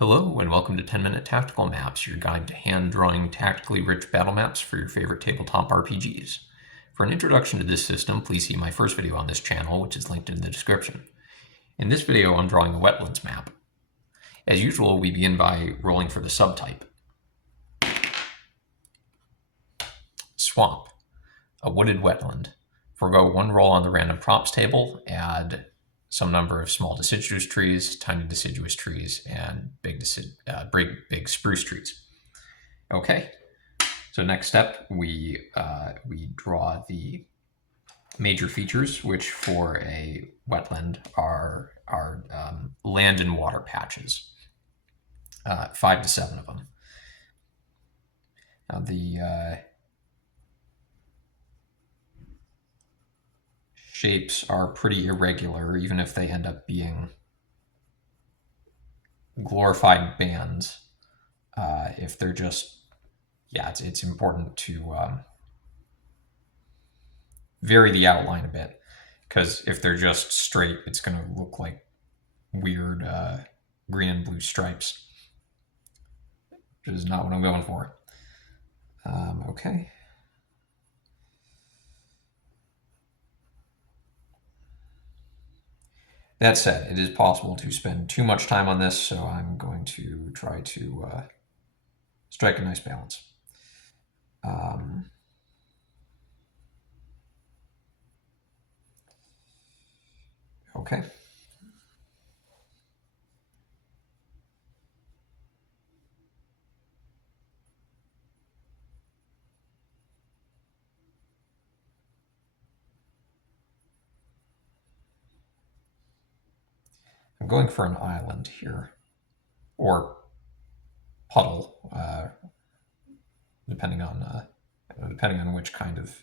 Hello and welcome to 10-Minute Tactical Maps, your guide to hand-drawing tactically rich battle maps for your favorite tabletop RPGs. For an introduction to this system, please see my first video on this channel, which is linked in the description. In this video, I'm drawing a wetlands map. As usual, we begin by rolling for the subtype. Swamp, a wooded wetland. Forgo one roll on the random props table, add some number of small deciduous trees, tiny deciduous trees, and big spruce trees. Okay, so next step, we draw the major features, which for a wetland are land and water patches, 5 to 7 of them. Now the shapes are pretty irregular, even if they end up being glorified bands. If they're just, it's important to vary the outline a bit, because if they're just straight, it's going to look like weird green and blue stripes, which is not what I'm going for. Okay. That said, it is possible to spend too much time on this, so I'm going to try to strike a nice balance. Okay. I'm going for an island here, or puddle, depending on which kind of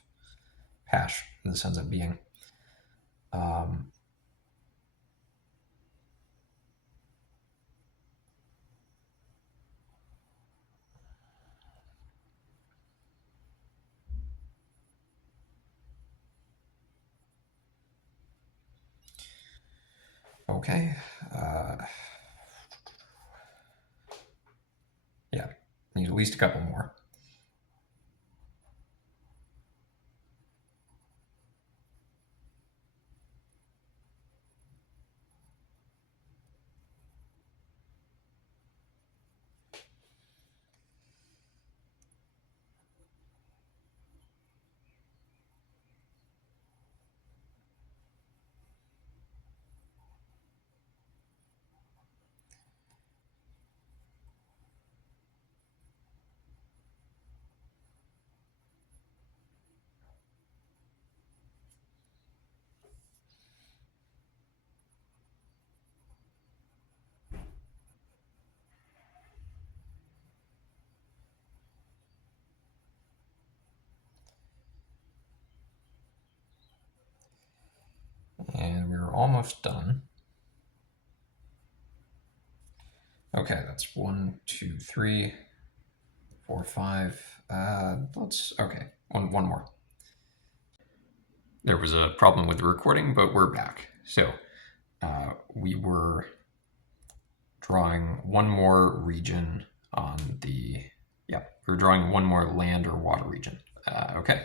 hash this ends up being. Okay. Yeah, need at least a couple more. And we're almost done. Okay, that's 1, 2, 3, 4, 5. Okay, one more. There was a problem with the recording, but we're back. So we were drawing one more region on the, we're drawing one more land or water region. Okay.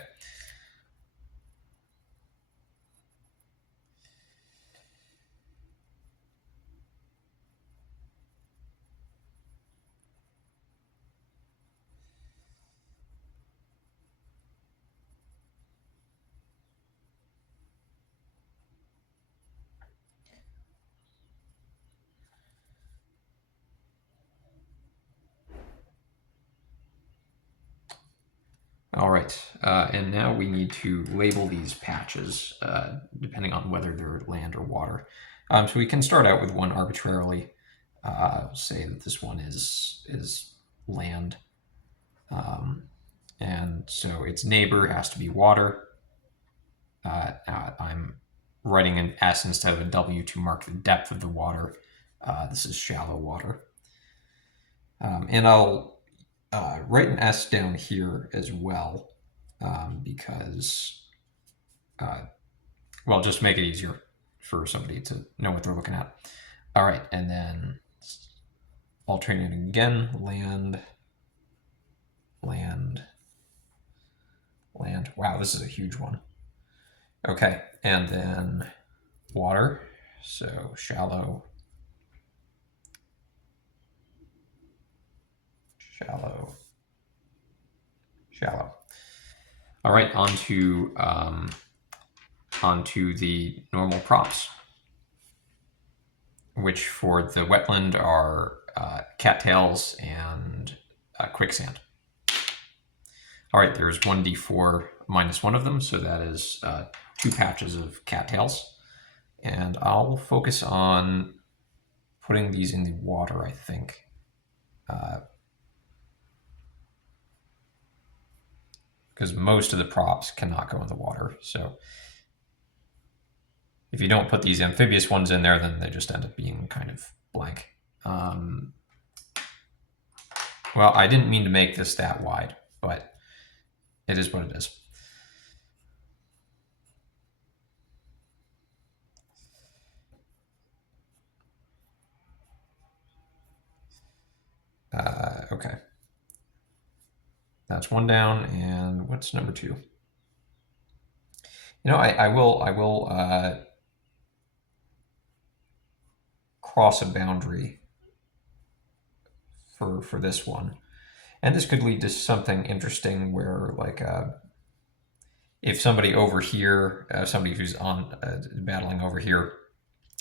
All right, and now we need to label these patches depending on whether they're land or water. So we can start out with one arbitrarily. Say that this one is land, and so its neighbor has to be water. I'm writing an S instead of a W to mark the depth of the water. This is shallow water, and I'll write an S down here as well, because, just make it easier for somebody to know what they're looking at. All right, and then alternating again, land, land, land. Wow, this is a huge one. Okay, and then water, so shallow, shallow, shallow. All right, onto the normal props, which for the wetland are cattails and quicksand. All right, there's 1d4 minus one of them, so that is 2 patches of cattails. And I'll focus on putting these in the water, I think. Because most of the props cannot go in the water. So if you don't put these amphibious ones in there, then they just end up being kind of blank. Well, I didn't mean to make this that wide, but it is what it is. Okay. That's one down, and what's number 2? You know, I will cross a boundary for this one, and this could lead to something interesting where, like, if somebody over here, somebody who's on battling over here,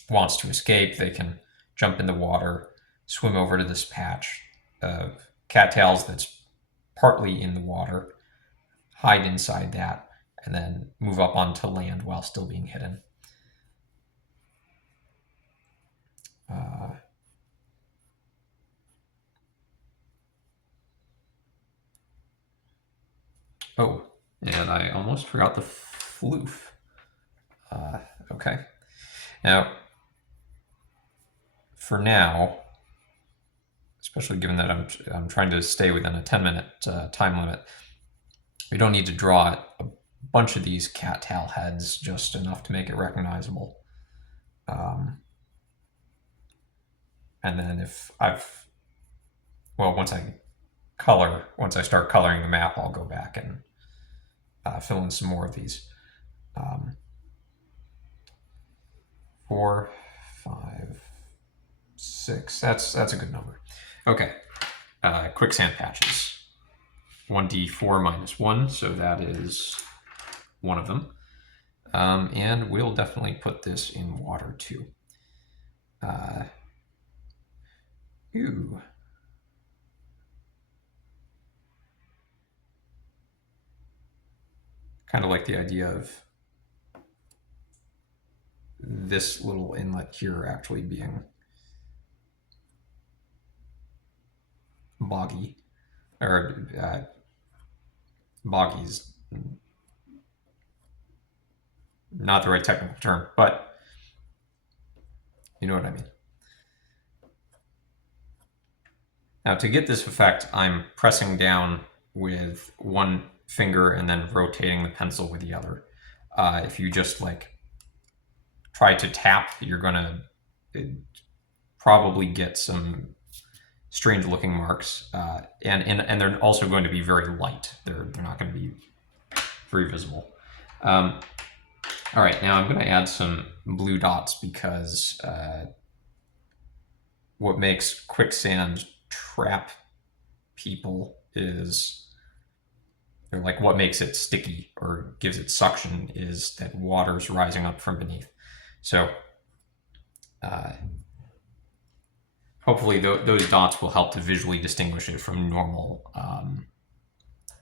wants to escape, they can jump in the water, swim over to this patch of cattails that's partly in the water, hide inside that, and then move up onto land while still being hidden. Oh, and I almost forgot the floof. Okay. Now, for now, especially given that I'm trying to stay within a 10-minute time limit, we don't need to draw a bunch of these cattail heads, just enough to make it recognizable. And then if once I start coloring the map, I'll go back and fill in some more of these. 4, 5, 6. That's a good number. Okay. Quicksand patches. 1d4 minus 1, so that is one of them. And we'll definitely put this in water too. Ooh. Kind of like the idea of this little inlet here actually being boggy, or boggy is not the right technical term, but you know what I mean. Now, to get this effect, I'm pressing down with one finger and then rotating the pencil with the other. If you just try to tap, you're gonna probably get some strange looking marks, and they're also going to be very light. They're not going to be very visible. All right, now I'm going to add some blue dots because what makes quicksand trap people is, or what makes it sticky or gives it suction, is that water's rising up from beneath. So hopefully those dots will help to visually distinguish it from normal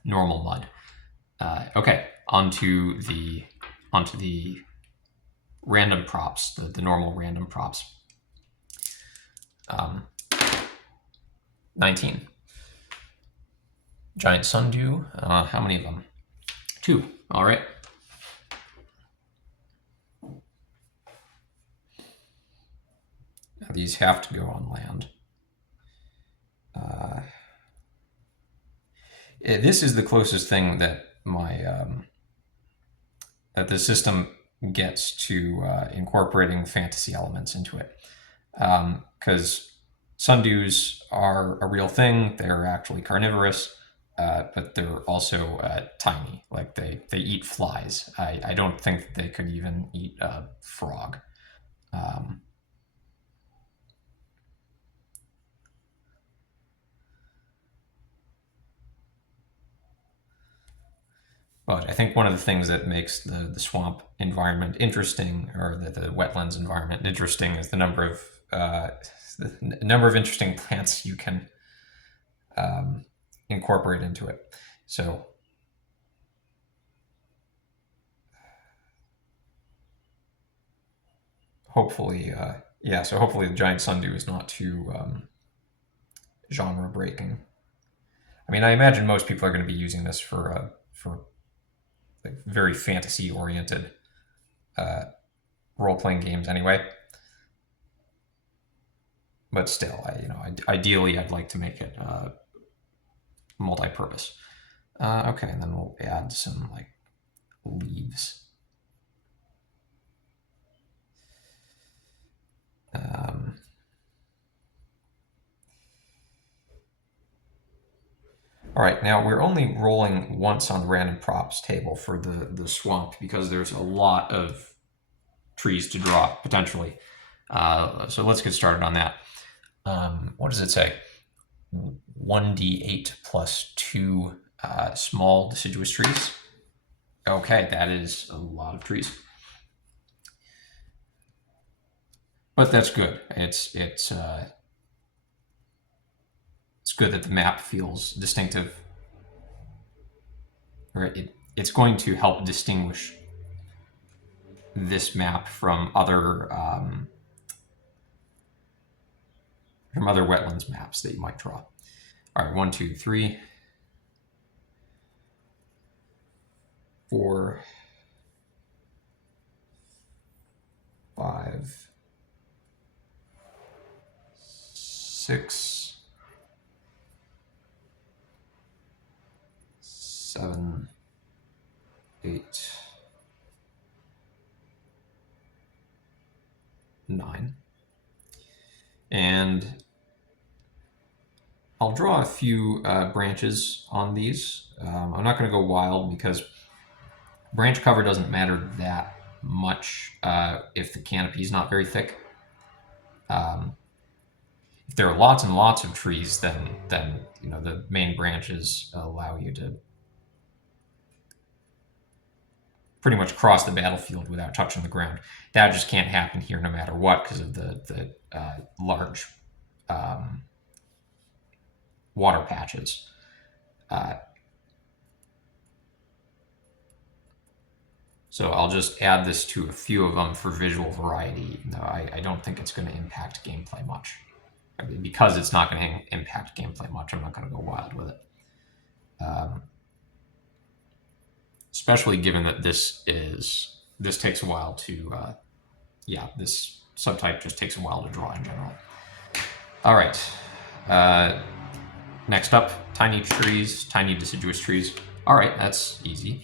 mud. Okay, onto the random props, the normal random props. 19. Giant sundew. How many of them? 2. All right. Now these have to go on land. This is the closest thing that that the system gets to incorporating fantasy elements into it, because sundews are a real thing. They're actually carnivorous, but they're also tiny. Like they eat flies. I don't think that they could even eat a frog. But I think one of the things that makes the swamp environment interesting, or the wetlands environment interesting, is the number of interesting plants you can incorporate into it. So hopefully, so hopefully the giant sundew is not too genre breaking. I mean, I imagine most people are going to be using this for like very fantasy oriented role playing games anyway. But still, ideally, I'd like to make it multi-purpose. Okay, and then we'll add some like leaves. All right, now we're only rolling once on the random props table for the swamp because there's a lot of trees to draw potentially. So let's get started on that. What does it say? 1d8 plus 2 small deciduous trees. Okay, that is a lot of trees. But that's good. It's good that the map feels distinctive. Or it's going to help distinguish this map from other wetlands maps that you might draw. All right, 1, 2, 3, 4, 5, 6, 7, 8, 9. And I'll draw a few branches on these. I'm not going to go wild because branch cover doesn't matter that much if the canopy is not very thick. If there are lots and lots of trees, then the main branches allow you to pretty much cross the battlefield without touching the ground. That just can't happen here no matter what because of the large water patches. So I'll just add this to a few of them for visual variety. No, I don't think it's going to impact gameplay much. I mean, because it's not going to impact gameplay much, I'm not going to go wild with it. Especially given that this takes a while to, this subtype just takes a while to draw in general. All right. Next up, tiny trees, tiny deciduous trees. All right, that's easy.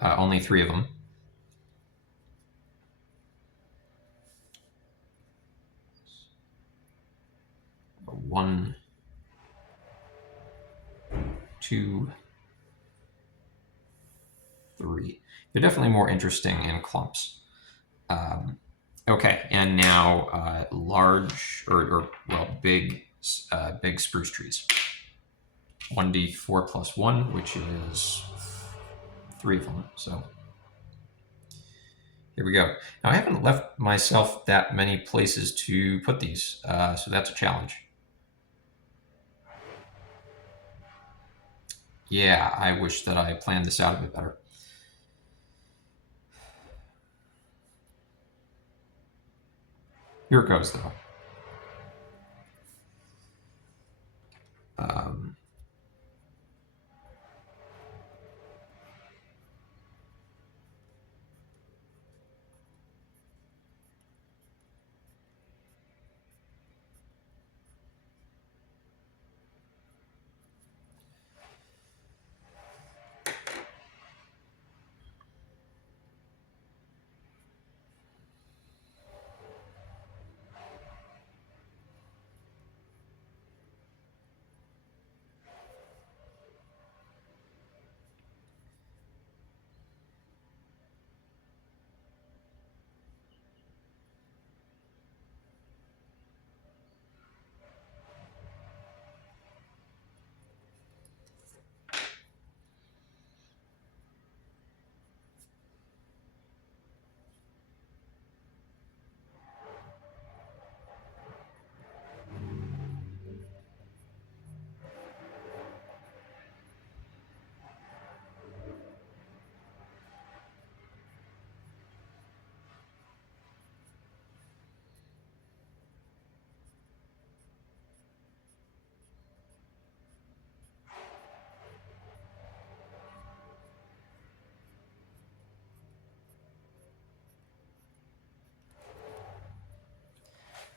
Only 3 of them. One, 2, 3. They're definitely more interesting in clumps. Okay, and now large big spruce trees. 1d4 plus 1, which is 3 of them. So here we go. Now I haven't left myself that many places to put these, so that's a challenge. Yeah, I wish that I planned this out a bit better. Here it goes, though.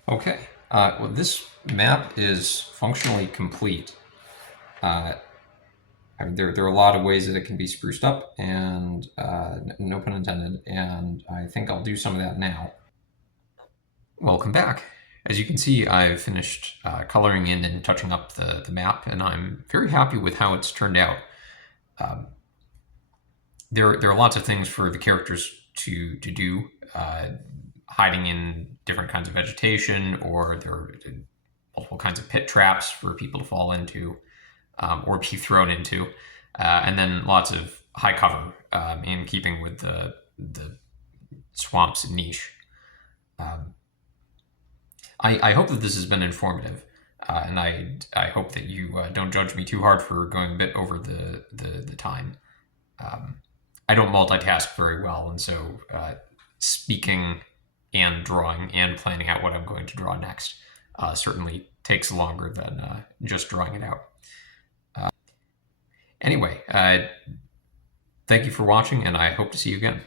Okay, well, this map is functionally complete. I mean, there are a lot of ways that it can be spruced up, and no pun intended, and I think I'll do some of that now. Welcome back. As you can see, I've finished coloring in and touching up the map, and I'm very happy with how it's turned out. There are lots of things for the characters to do, hiding in different kinds of vegetation, or there are multiple kinds of pit traps for people to fall into or be thrown into, and then lots of high cover in keeping with the swamp's niche. I hope that this has been informative, and I hope that you don't judge me too hard for going a bit over the time. I don't multitask very well, and so speaking and drawing and planning out what I'm going to draw next certainly takes longer than just drawing it out. Anyway, thank you for watching, and I hope to see you again.